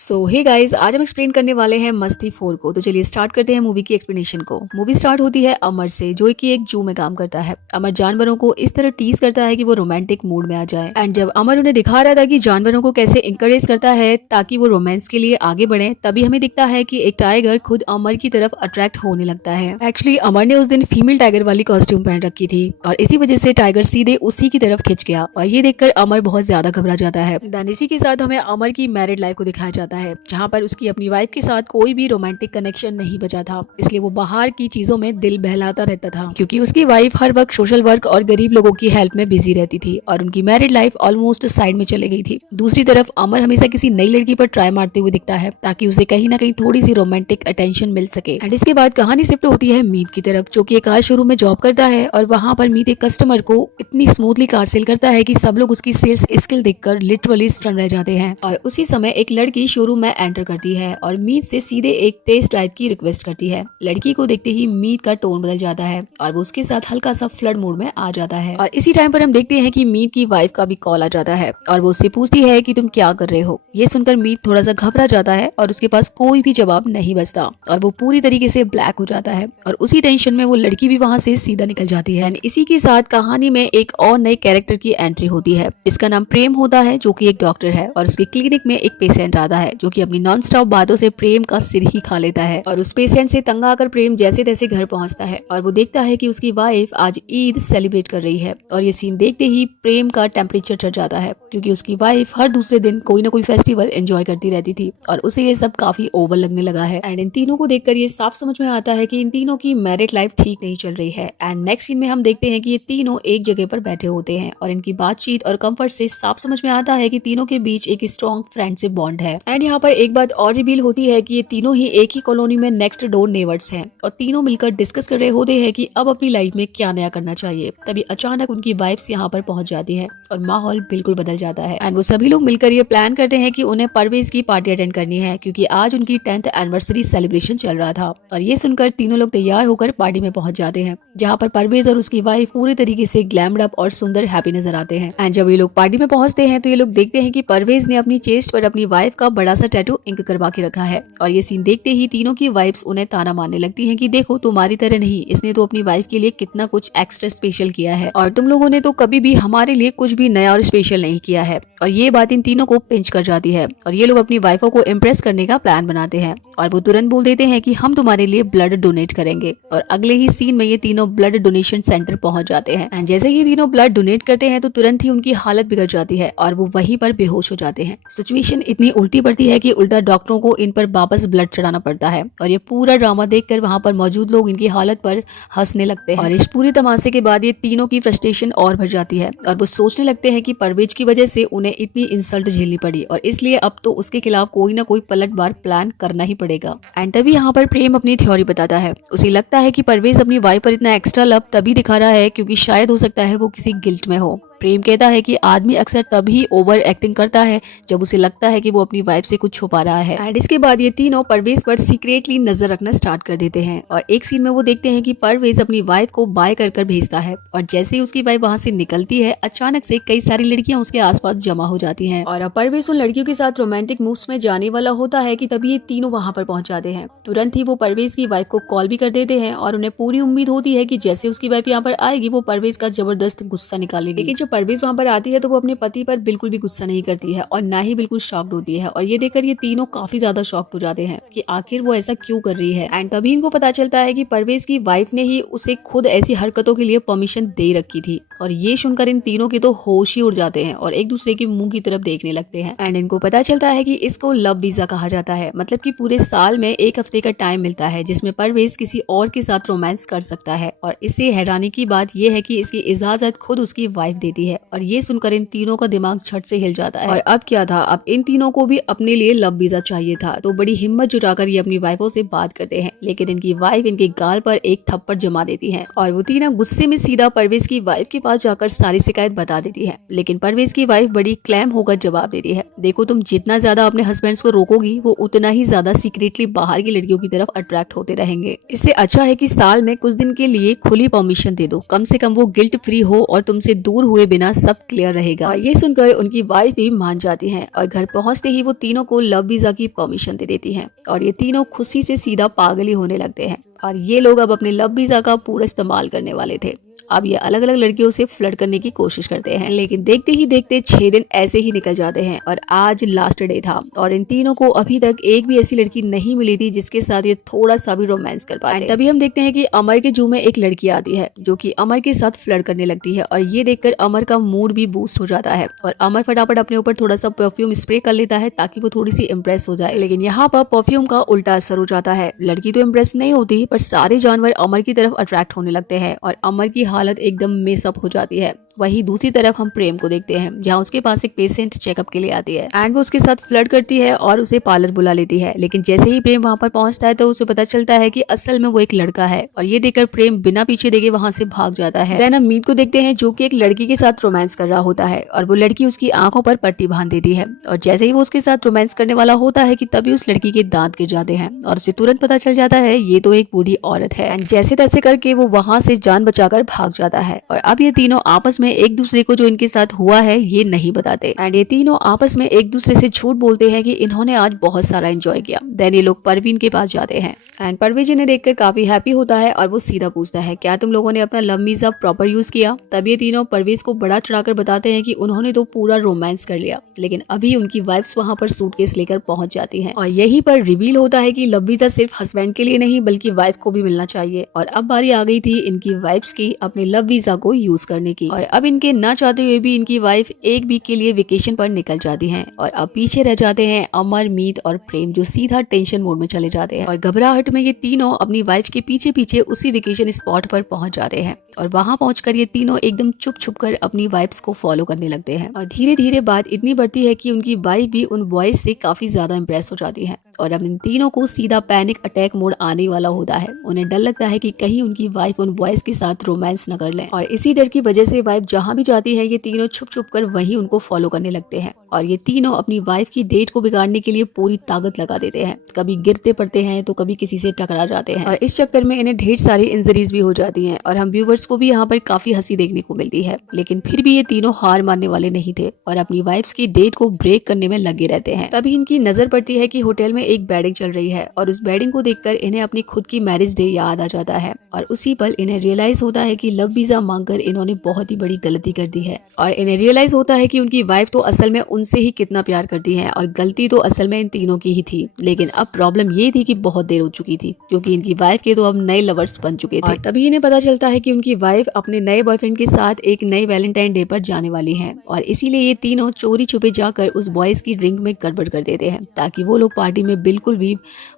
सो hey guys, आज हम explain करने वाले हैं मस्ती 4 को। तो चलिए स्टार्ट करते हैं मूवी की एक्सप्लेनेशन को। मूवी स्टार्ट होती है अमर से, जो कि एक जू में काम करता है। अमर जानवरों को इस तरह टीज करता है कि वो रोमांटिक मूड में आ जाए। एंड जब अमर उन्हें दिखा रहा था कि जानवरों को कैसे इंकरेज करता है ताकि वो रोमांस के लिए आगे बढ़े, तभी हमें दिखता है कि एक टाइगर खुद अमर की तरफ अट्रैक्ट होने लगता है। एक्चुअली अमर ने उस दिन फीमेल टाइगर वाली कॉस्ट्यूम पहन रखी थी और इसी वजह से टाइगर सीधे उसी की तरफ खिंच गया और ये देखकर अमर बहुत ज्यादा घबरा जाता है। देन इसी के साथ हमें अमर की मैरिड लाइफ को दिखाया जाता है, जहाँ पर उसकी अपनी वाइफ के साथ कोई भी रोमांटिक कनेक्शन नहीं बचा था, इसलिए वो बाहर की चीजों में दिल बहलाता रहता था क्योंकि उसकी वाइफ हर वक्त सोशल वर्क और गरीब लोगों की हेल्प में बिजी रहती थी और उनकी मैरिड लाइफ ऑलमोस्ट साइड में चले गई थी। दूसरी तरफ अमर हमेशा किसी नई लड़की पर ट्राई मारते हुए दिखता है ताकि उसे कहीं ना कहीं थोड़ी सी रोमांटिक अटेंशन मिल सके। एंड इसके बाद कहानी शिफ्ट होती है मीत की तरफ, जो कि एक कार शोरूम में जॉब करता है और वहाँ पर मीत एक कस्टमर को इतनी स्मूथली कार सेल करता है कि सब लोग उसकी सेल्स स्किल देखकर लिटरली स्टन रह जाते हैं। और उसी समय एक लड़की शोरूम में एंटर करती है और मीत से सीधे एक टेस्ट ड्राइव की रिक्वेस्ट करती है। लड़की को देखते ही मीत का टोन बदल जाता है और वो उसके साथ हल्का सा फ्लर्ट मूड में आ जाता है। और इसी टाइम पर हम देखते हैं कि मीत की वाइफ का भी कॉल आ जाता है और वो उससे पूछती है कि तुम क्या कर रहे हो। ये सुनकर मीत थोड़ा सा घबरा जाता है और उसके पास कोई भी जवाब नहीं बचता और वो पूरी तरीके से ब्लैक हो जाता है और उसी टेंशन में वो लड़की भी वहाँ से सीधा निकल जाती है। इसी के साथ कहानी में एक और नए कैरेक्टर की एंट्री होती है, जिसका नाम प्रेम होता है, जो कि एक डॉक्टर है और उसके क्लिनिक में एक पेशेंट आता है जो कि अपनी नॉन स्टॉप बातों से प्रेम का सिर ही खा लेता है। और उस पेशेंट से तंग आकर प्रेम जैसे तैसे घर पहुंचता है और वो देखता है कि उसकी वाइफ आज ईद सेलिब्रेट कर रही है और ये सीन देखते ही प्रेम का टेम्परेचर चढ़ जाता है क्योंकि उसकी वाइफ हर दूसरे दिन कोई ना कोई फेस्टिवल एंजॉय करती रहती थी और उसे ये सब काफी ओवर लगने लगा है। एंड इन तीनों को देखकर ये साफ समझ में आता है कि इन तीनों की मैरिड लाइफ ठीक नहीं चल रही है। एंड नेक्स्ट सीन में हम देखते हैं कि ये तीनों एक जगह पर बैठे होते हैं और इनकी बातचीत और कंफर्ट से साफ समझ में आता है कि तीनों के बीच एक स्ट्रॉन्ग फ्रेंडशिप बॉन्ड है। एंड यहाँ पर एक बात और रिवील होती है कि ये तीनों ही एक ही कॉलोनी में नेक्स्ट डोर नेबर्स हैं और तीनों मिलकर डिस्कस कर रहे होते हैं कि अब अपनी लाइफ में क्या नया करना चाहिए। तभी अचानक उनकी वाइफ्स यहाँ पर पहुंच जाती है और माहौल बिल्कुल बदल जाता है। एंड वो सभी लोग मिलकर ये प्लान करते हैं कि उन्हें परवेज की पार्टी अटेंड करनी है क्योंकि आज उनकी 10th एनिवर्सरी सेलिब्रेशन चल रहा था। और ये सुनकर तीनों लोग तैयार होकर पार्टी में पहुंच जाते हैं, जहाँ पर परवेज और उसकी वाइफ पूरे तरीके से ग्लैम्ड अप और सुंदर हैप्पी नजर आते हैं। एंड जब ये लोग पार्टी में पहुंचते हैं तो ये लोग देखते हैं कि परवेज ने अपनी चेस्ट पर अपनी वाइफ का बड़ा सा टैटू इंक करवा के रखा है और ये सीन देखते ही तीनों की वाइफ्स उन्हें ताना मारने लगती हैं कि देखो तुम्हारी तरह नहीं, इसने तो अपनी वाइफ के लिए कितना कुछ एक्स्ट्रा स्पेशल किया है और तुम लोगों ने तो कभी भी हमारे लिए कुछ भी नया और स्पेशल नहीं किया है। और ये बात इन तीनों को पिंच कर जाती है और ये लोग अपनी वाइफों को इम्प्रेस करने का प्लान बनाते हैं और वो तुरंत बोल देते हैं कि हम तुम्हारे लिए ब्लड डोनेट करेंगे। और अगले ही सीन में ये तीनों ब्लड डोनेशन सेंटर पहुंच जाते हैं एंड जैसे ये तीनों ब्लड डोनेट करते हैं तो तुरंत ही उनकी हालत बिगड़ जाती है और वो वहीं पर बेहोश हो जाते हैं। सिचुएशन इतनी उल्टी पड़ती है कि उल्टा डॉक्टरों को इन पर वापस ब्लड चढ़ाना पड़ता है और ये पूरा ड्रामा देखकर वहाँ पर मौजूद लोग इनकी हालत पर हंसने लगते हैं। और इस पूरी तमाशे के बाद ये तीनों की फ्रस्ट्रेशन और बढ़ जाती है और वो सोचने लगते हैं कि परवेज की वजह से उन्हें इतनी इंसल्ट झेलनी पड़ी और इसलिए अब तो उसके खिलाफ कोई ना कोई पलटवार प्लान करना ही पड़ेगा। एंड तभी यहाँ पर प्रेम अपनी थ्योरी बताता है। उसे लगता है कि परवेज अपनी वाइफ पर इतना एक्स्ट्रा लव तभी दिखा रहा है क्योंकि शायद हो सकता है वो किसी गिल्ट में हो। प्रेम कहता है कि आदमी अक्सर तभी ओवर एक्टिंग करता है जब उसे लगता है कि वो अपनी वाइफ से कुछ छुपा रहा है। एंड इसके बाद ये तीनों परवेज पर सीक्रेटली नजर रखना स्टार्ट कर देते हैं और एक सीन में वो देखते हैं कि परवेज अपनी वाइफ को बाय कर भेजता है और जैसे ही उसकी वाइफ वहाँ से निकलती है अचानक से कई सारी लड़कियां उसके आसपास जमा हो जाती हैं और अब परवेज उन लड़कियों के साथ रोमांटिक मूव्स में जाने वाला होता है कि तभी ये तीनों वहाँ पर पहुंच जाते हैं। तुरंत ही वो परवेज की वाइफ को कॉल भी कर देते हैं और उन्हें पूरी उम्मीद होती है कि जैसे उसकी वाइफ यहाँ पर आएगी वो परवेज का जबरदस्त गुस्सा निकालेगी। लेकिन जब परवेज वहाँ पर आती है तो वो अपने पति पर बिल्कुल भी गुस्सा नहीं करती है और ना ही बिल्कुल शॉक्ड होती है और ये देखकर ये तीनों काफी ज्यादा शॉक्ड हो जाते हैं कि आखिर वो ऐसा क्यों कर रही है। एंड तभी इनको पता चलता है कि परवेज की वाइफ ने ही उसे खुद ऐसी हरकतों के लिए परमिशन दे रखी थी और ये सुनकर इन तीनों के तो होश ही उड़ जाते हैं और एक दूसरे के मुंह की तरफ देखने लगते हैं। एंड इनको पता चलता है कि इसको लव वीजा कहा जाता है, मतलब कि पूरे साल में एक हफ्ते का टाइम मिलता है जिसमें परवेज किसी और के साथ रोमांस कर सकता है। और इससे हैरानी की बात यह है कि इसकी इजाजत खुद उसकी वाइफ देती है और ये सुनकर इन तीनों का दिमाग झट से हिल जाता है। और अब क्या था, अब इन तीनों को भी अपने लिए लव वीजा चाहिए था तो बड़ी हिम्मत जुटाकर ये अपनी वाइफों से बात करते हैं, लेकिन इनकी वाइफ इनके गाल पर एक थप्पड़ जमा देती है और वो तीनों गुस्से में सीधा परवेज की वाइफ के पास जाकर सारी शिकायत बता देती है, लेकिन परवेज की वाइफ बड़ी क्लैम होकर जवाब देती है, देखो तुम जितना ज्यादा अपने हस्बैंड्स को रोकोगी वो उतना ही ज्यादा सीक्रेटली बाहर की लड़कियों की तरफ अट्रैक्ट होते रहेंगे। इससे अच्छा है कि साल में कुछ दिन के लिए खुली परमिशन दे दो, कम से कम वो गिल्ट फ्री हो और तुमसे दूर हुए बिना सब क्लियर रहेगा। और ये सुनकर उनकी वाइफ भी मान जाती है और घर पहुंचते ही वो तीनों को लव वीजा की परमिशन दे देती है और ये तीनों खुशी से सीधा पागल ही होने लगते हैं। और ये लोग अब अपने लव वीजा का पूरा इस्तेमाल करने वाले थे। अब ये अलग अलग लड़कियों से फ्लर्ट करने की कोशिश करते हैं, लेकिन देखते ही देखते 6 दिन ऐसे ही निकल जाते हैं और आज लास्ट डे था और इन तीनों को अभी तक एक भी ऐसी लड़की नहीं मिली थी जिसके साथ ये थोड़ा सा भी रोमांस कर पाए। तभी हम देखते हैं कि अमर के जू में एक लड़की आती है जो कि अमर के साथ फ्लर्ट करने लगती है और ये देखकर अमर का मूड भी बूस्ट हो जाता है और अमर फटाफट अपने ऊपर थोड़ा सा परफ्यूम स्प्रे कर लेता है ताकि वो थोड़ी सी इम्प्रेस हो जाए। लेकिन यहाँ पर परफ्यूम का उल्टा असर हो जाता है, लड़की तो इम्प्रेस नहीं होती पर सारे जानवर अमर की तरफ अट्रैक्ट होने लगते हैं और अमर की हालत एकदम मेसअप हो जाती है। वहीं दूसरी तरफ हम प्रेम को देखते हैं जहां उसके पास एक पेशेंट चेकअप के लिए आती है एंड वो उसके साथ फ्लर्ट करती है और उसे पार्लर बुला लेती है। लेकिन जैसे ही प्रेम वहां पर पहुंचता है तो उसे पता चलता है कि असल में वो एक लड़का है और ये देखकर प्रेम बिना पीछे देखे वहां से भाग जाता है। देन हम मीत को देखते हैं जो कि एक लड़की के साथ रोमांस कर रहा होता है और वो लड़की उसकी आंखों पर पट्टी बांध देती है और जैसे ही वो उसके साथ रोमांस करने वाला होता है कि तभी उस लड़की के दांत गिर जाते हैं और उसे तुरंत पता चल जाता है ये तो एक बूढ़ी औरत है एंड जैसे तैसे करके वो वहां से जान बचाकर भाग जाता है। और अब ये तीनों आपस में एक दूसरे को जो इनके साथ हुआ है ये नहीं बताते एंड ये तीनों आपस में एक दूसरे से झूठ बोलते हैं कि इन्होंने आज बहुत सारा एंजॉय किया। देन ये लोग परवीन के पास जाते हैं एंड परवेज इन्हें देखकर काफी हैप्पी होता है और वो सीधा पूछता है क्या तुम लोगों ने अपना लव वीजा प्रॉपर यूज किया। तब ये तीनों परवेज को बड़ा चढ़ाकर बताते हैं कि उन्होंने तो पूरा रोमांस कर लिया, लेकिन अभी उनकी वाइफ्स वहां पर सूटकेस लेकर पहुंच जाती हैं और यहीं पर रिवील होता है कि लव वीजा सिर्फ हस्बैंड के लिए नहीं बल्कि वाइफ को भी मिलना चाहिए। और अब बारी आ गई थी इनकी वाइफ्स की अपने लव वीजा को यूज करने की और अब इनके न चाहते हुए भी इनकी वाइफ एक वीक के लिए वेकेशन पर निकल जाती हैं और अब पीछे रह जाते हैं अमर, मीत और प्रेम जो सीधा टेंशन मोड में चले जाते हैं और घबराहट में ये तीनों अपनी वाइफ के पीछे पीछे उसी वेकेशन स्पॉट पर पहुंच जाते हैं और वहां पहुंचकर ये तीनों एकदम चुप छुप कर अपनी वाइफ्स को फॉलो करने लगते हैं और धीरे धीरे बात इतनी बढ़ती है कि उनकी वाइफ भी उन बॉयज से काफी ज्यादा इम्प्रेस हो जाती है और अब इन तीनों को सीधा पैनिक अटैक मोड आने वाला होता है। उन्हें डर लगता है कि कहीं उनकी वाइफ उन बॉयज के साथ रोमांस न कर ले और इसी डर की वजह से वाइफ जहां भी जाती है ये तीनों छुप छुप कर वहीं उनको फॉलो करने लगते हैं और ये तीनों अपनी वाइफ की डेट को बिगाड़ने के लिए पूरी ताकत लगा देते हैं। कभी गिरते पड़ते हैं तो कभी किसी से टकरा जाते हैं और इस चक्कर में इन्हें ढेर सारी इंजरीज भी हो जाती हैं और हम व्यूवर्स को भी यहाँ पर काफी हंसी देखने को मिलती है। लेकिन फिर भी ये तीनों हार मानने वाले नहीं थे और अपनी वाइफ्स की डेट को ब्रेक करने में लगे रहते हैं। तभी इनकी नजर पड़ती है कि होटल में एक वेडिंग चल रही है और उस वेडिंग को देखकर इन्हें अपनी खुद की मैरिज डे याद आ जाता है और उसी पल इन्हें रियलाइज होता है कि लव वीजा मांगकर इन्होंने बहुत ही बड़ी गलती कर दी है और इन्हें रियलाइज होता है कि उनकी वाइफ तो असल में उनसे ही कितना प्यार करती है और गलती तो असल में इन तीनों की ही थी। लेकिन अब प्रॉब्लम ये थी कि बहुत देर हो चुकी थी क्योंकि इनकी वाइफ के तो अब नए लवर्स बन चुके थे। तभी इन्हें पता चलता है कि उनकी वाइफ अपने नए बॉयफ्रेंड के साथ एक नए वैलेंटाइन डे पर जाने वाली है और इसीलिए ये तीनों चोरी छुपे जाकर उस बॉयज की ड्रिंक में गड़बड़ कर देते हैं ताकि वो लोग पार्टी में बिल्कुल भी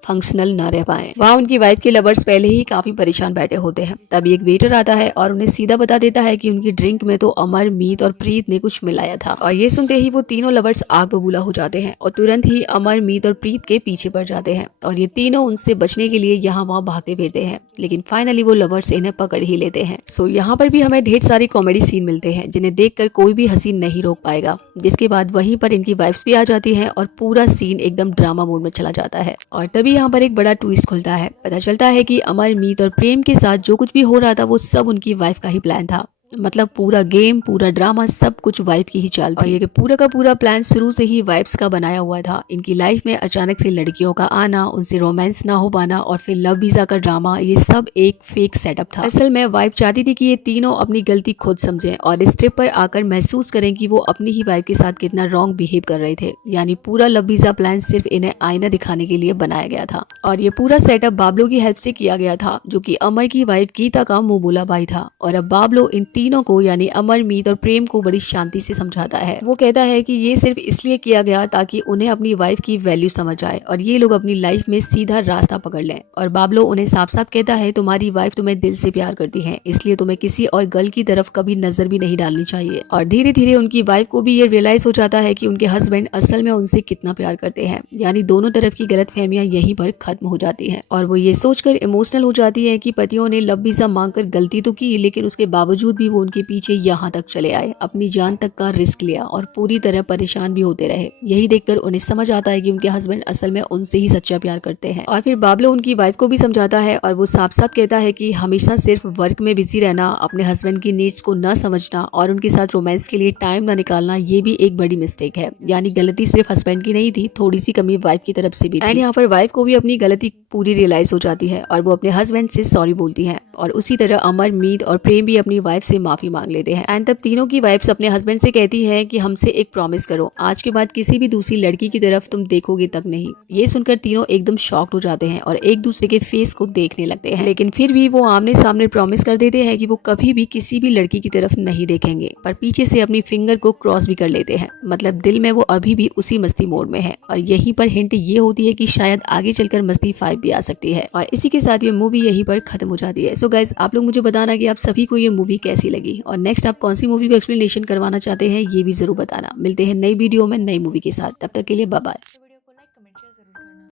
फंक्शनल न रह पाए। वहाँ उनकी वाइफ के लवर्स पहले ही काफी परेशान बैठे होते हैं। तभी एक वेटर आता है और उन्हें सीधा बता देता है कि उनकी ड्रिंक में तो अमर, मीत और प्रीत ने कुछ मिलाया था और ये सुनते ही वो तीनों लवर्स आग बबूला हो जाते हैं और तुरंत ही अमर, मीत और प्रीत के पीछे पड़ जाते हैं और ये तीनों उनसे बचने के लिए यहाँ वहाँ भागते फिरते हैं। लेकिन फाइनली वो लवर्स इन्हें पकड़ ही लेते हैं। सो यहाँ पर भी हमें ढेर सारी कॉमेडी सीन मिलते हैं जिन्हें देखकर कोई भी हंसी नहीं रोक पाएगा। जिसके बाद वहीं पर इनकी वाइफ्स भी आ जाती हैं और पूरा सीन एकदम ड्रामा मोड में चला जाता है और तभी यहाँ पर एक बड़ा ट्विस्ट खुलता है। पता चलता है कि अमर, मीत और प्रेम के साथ जो कुछ भी हो रहा था वो सब उनकी वाइफ का ही प्लान था। मतलब पूरा गेम, पूरा ड्रामा सब कुछ वाइफ की ही चाल थी। और ये पूरा का पूरा प्लान शुरू से ही वाइफ्स का बनाया हुआ था। इनकी लाइफ में अचानक से लड़कियों का आना, उनसे रोमांस ना हो पाना और फिर लव वीजा का ड्रामा, ये सब एक फेक सेटअप था। असल में वाइफ चाहती थी कि ये तीनों अपनी गलती खुद समझें और इस ट्रिप पर आकर महसूस करें कि वो अपनी ही वाइफ के साथ कितना रॉन्ग बिहेव कर रहे थे। यानी पूरा लव वीजा प्लान सिर्फ इन्हें आईना दिखाने के लिए बनाया गया था और ये पूरा सेटअप बाबलो की हेल्प से किया गया था जो कि अमर की वाइफ गीता का मुंह बोला भाई था। और अब बाबलो इन तीनों को यानी अमर, मीत और प्रेम को बड़ी शांति से समझाता है। वो कहता है कि ये सिर्फ इसलिए किया गया ताकि उन्हें अपनी वाइफ की वैल्यू समझ आए और ये लोग अपनी लाइफ में सीधा रास्ता पकड़ लें। और बाबलो उन्हें साफ साफ कहता है तुम्हारी वाइफ तुम्हें दिल से प्यार करती है, इसलिए तुम्हें किसी और गर्ल की तरफ कभी नजर भी नहीं डालनी चाहिए। और धीरे धीरे उनकी वाइफ को भी ये रियलाइज हो जाता है कि उनके हस्बैंड असल में उनसे कितना प्यार करते हैं। यानी दोनों तरफ की गलतफहमियां यहीं पर खत्म हो जाती है और वो ये सोचकर इमोशनल हो जाती है कि पतियों ने लव वीजा मांगकर गलती तो की लेकिन उसके बावजूद भी वो उनके पीछे यहाँ तक चले आए, अपनी जान तक का रिस्क लिया और पूरी तरह परेशान भी होते रहे। यही देखकर उन्हें समझ आता है कि उनके हस्बैंड असल में उनसे ही सच्चा प्यार करते हैं। और फिर बाबलो उनकी वाइफ को भी समझाता है और वो साफ साफ कहता है कि हमेशा सिर्फ वर्क में बिजी रहना, अपने हस्बैंड की नीड्स को न समझना और उनके साथ रोमांस के लिए टाइम न निकालना, ये भी एक बड़ी मिस्टेक है। यानी गलती सिर्फ हस्बैंड की नहीं थी, थोड़ी सी कमी वाइफ की तरफ से भी थी। एंड यहाँ पर वाइफ को भी अपनी गलती पूरी रियलाइज हो जाती है और वो अपने हस्बैंड से सॉरी बोलती है। और उसी तरह अमर, मीत और प्रेम भी अपनी वाइफ से माफी मांग लेते हैं। एंड तब तीनों की वाइफ्स अपने हस्बैंड से कहती है कि हमसे एक प्रॉमिस करो, आज के बाद किसी भी दूसरी लड़की की तरफ तुम देखोगे तक नहीं। ये सुनकर तीनों एकदम शॉक्ड हो जाते हैं और एक दूसरे के फेस को देखने लगते हैं। लेकिन फिर भी वो आमने सामने प्रॉमिस कर देते हैं कि वो कभी भी किसी भी लड़की की तरफ नहीं देखेंगे, पर पीछे से अपनी फिंगर को क्रॉस भी कर लेते हैं। मतलब दिल में वो अभी भी उसी मस्ती मोड में है। और यहीं पर हिंट ये होती है कि शायद आगे चलकर मस्ती 5 भी आ सकती है। और इसी के साथ ये मूवी यहीं पर खत्म हो जाती है। सो गाइस, आप लोग मुझे बताना कि आप सभी को ये मूवी कैसी लगी और नेक्स्ट आप कौन सी मूवी को एक्सप्लेनेशन करवाना चाहते हैं, ये भी जरूर बताना। मिलते हैं नई वीडियो में नई मूवी के साथ, तब तक के लिए बाय बाय।